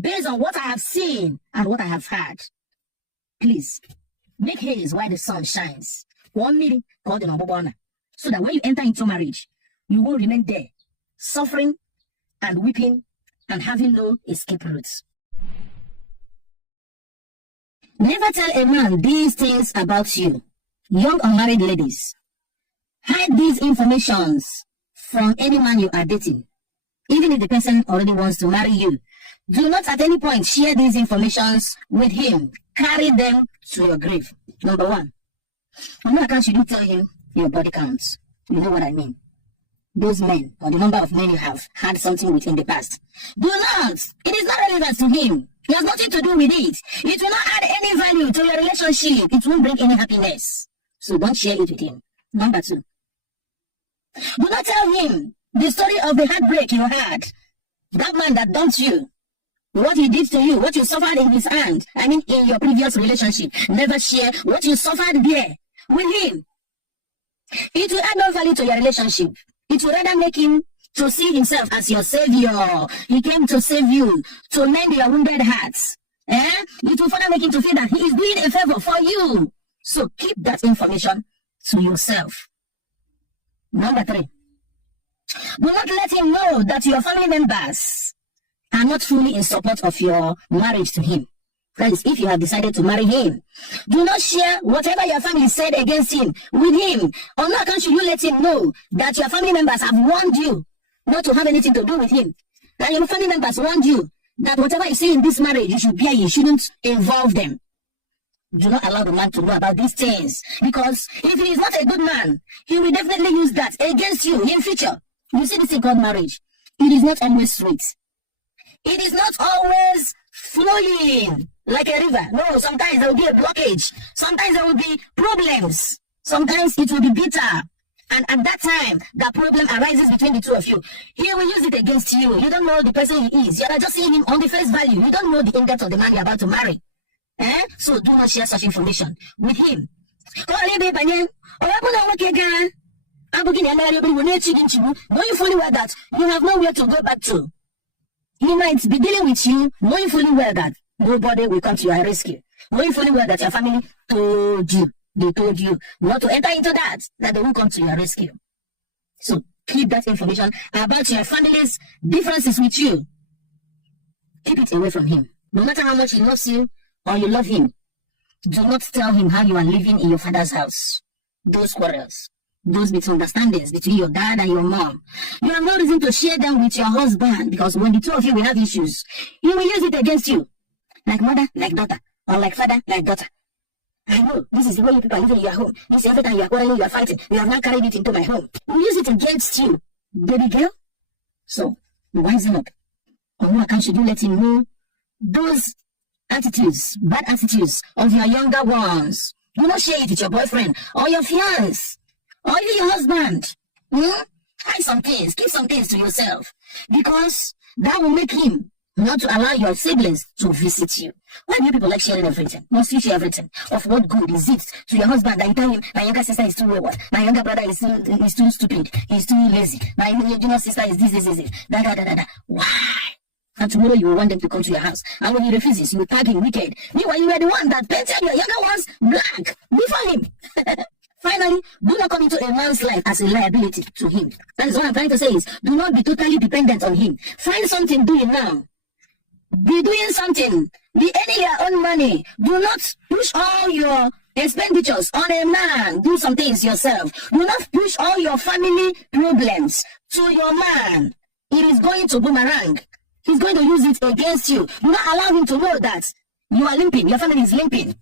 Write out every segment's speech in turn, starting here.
based on what I have seen and what I have heard. Please, make haste while the sun shines. 1 minute, call the number one. So that when you enter into marriage, you will remain there, suffering and weeping and having no escape routes. Never tell a man these things about you. Young unmarried ladies, hide these informations from any man you are dating. Even if the person already wants to marry you, do not at any point share these informations with him. Carry them to your grave. Number one, on no account should you tell him your body counts. You know what I mean. Those men, or the number of men you have had something with in the past. Do not. It is not relevant to him. It has nothing to do with it. It will not add any value to your relationship. It won't bring any happiness. So don't share it with him. Number two, do not tell him the story of the heartbreak you had. That man that dumped you. What he did to you, what you suffered in his hand, in your previous relationship. Never share what you suffered there with him. It will add no value to your relationship. It will rather make him to see himself as your savior. He came to save you, to mend your wounded hearts. It will further make him to feel that he is doing a favor for you. So keep that information to yourself. Number three, do not let him know that your family members are not fully in support of your marriage to him. That is, if you have decided to marry him, do not share whatever your family said against him with him. On no account should you let him know that your family members have warned you not to have anything to do with him. That your family members warned you that whatever you see in this marriage, you should bear, you shouldn't involve them. Do not allow the man to know about these things, because if he is not a good man, he will definitely use that against you in future. You see this thing called marriage. It is not always sweet. It is not always flowing like a river. No, sometimes there will be a blockage. Sometimes there will be problems. Sometimes it will be bitter. And at that time, the problem arises between the two of you. He will use it against you. You don't know the person he is. You are just seeing him on the face value. You don't know the in-depth of the man you are about to marry. So do not share such information with him. Knowing fully well that you have nowhere to go back to. He might be dealing with you, knowing fully well that nobody will come to your rescue. Knowing fully well that your family told you, they told you not to enter into that they won't come to your rescue. So keep that information about your family's differences with you. Keep it away from him. No matter how much he loves you or you love him, do not tell him how you are living in your father's house. Those quarrels, those misunderstandings between your dad and your mom, you have no reason to share them with your husband, because when the two of you will have issues, he will use it against you. Like mother, like daughter, or like father, like daughter. I know, this is the way you people are living in your home. This is every time you are quarreling, you are fighting. You have not carried it into my home. We use it against you, baby girl. So, wisen up. On no account should you let him know those attitudes, bad attitudes of your younger ones. Do not share it with your boyfriend or your fiancé or even your husband. Hide some things, keep some things to yourself, because that will make him not to allow your siblings to visit you. Why do you people like sharing everything? Must you share everything? Of what good is it to your husband that you tell him, my younger sister is too wayward, my younger brother is too stupid, he's too lazy, my junior sister is this. Why? And tomorrow you will want them to come to your house. And when he refuses, you will tag him wicked. Meanwhile, you were the one that painted your younger ones black before him. Finally, do not come into a man's life as a liability to him. That is what I'm trying to say is, do not be totally dependent on him. Find something doing now. Be doing something. Be earning your own money. Do not push all your expenditures on a man. Do some things yourself. Do not push all your family problems to your man. It is going to boomerang. He's going to use it against you. Do not allow him to know that you are limping. Your family is limping.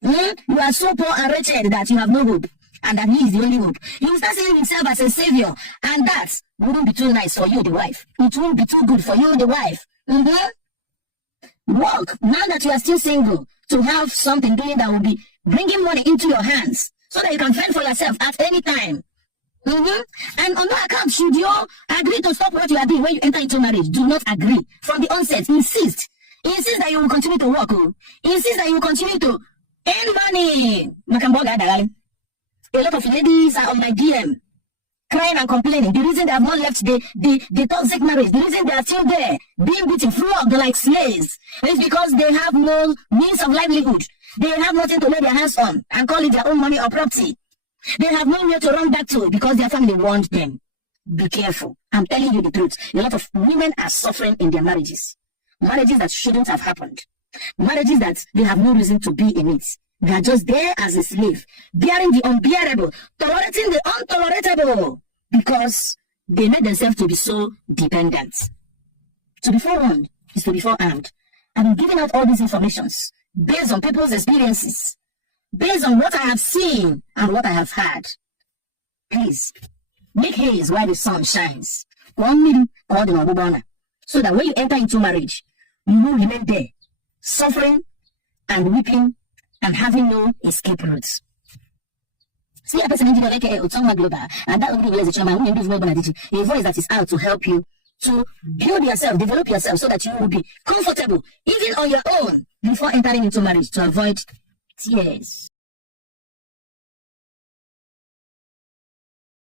You are so poor and wretched that you have no hope, and that he is the only hope. He will start seeing himself as a savior, and that wouldn't be too nice for you, the wife. It won't be too good for you, the wife. Work, now that you are still single, to have something doing that will be bringing money into your hands, so that you can fend for yourself at any time. And on no account should you agree to stop what you are doing when you enter into marriage. Do not agree. From the onset, insist. Insist that you will continue to work. Insist that you will continue to earn money. A lot of ladies are on my DM crying and complaining, the reason they have not left the toxic marriage, the reason they are still there, being beaten, flogged like slaves, is because they have no means of livelihood. They have nothing to lay their hands on and call it their own money or property. They have nowhere to run back to because their family warned them. Be careful. I'm telling you the truth. A lot of women are suffering in their marriages. Marriages that shouldn't have happened. Marriages that they have no reason to be in it. They are just there as a slave, bearing the unbearable, tolerating the intolerable, because they made themselves to be so dependent. To be forewarned is to be forearmed. I'm giving out all these informations based on people's experiences, based on what I have seen and what I have heard. Please, make haste while the sun shines. So that when you enter into marriage, you will remain there, suffering and weeping and having no escape routes. See a person engineer like Otoma Global, and that only is a voice that is out to help you to build yourself, develop yourself so that you will be comfortable, even on your own, before entering into marriage, to avoid tears.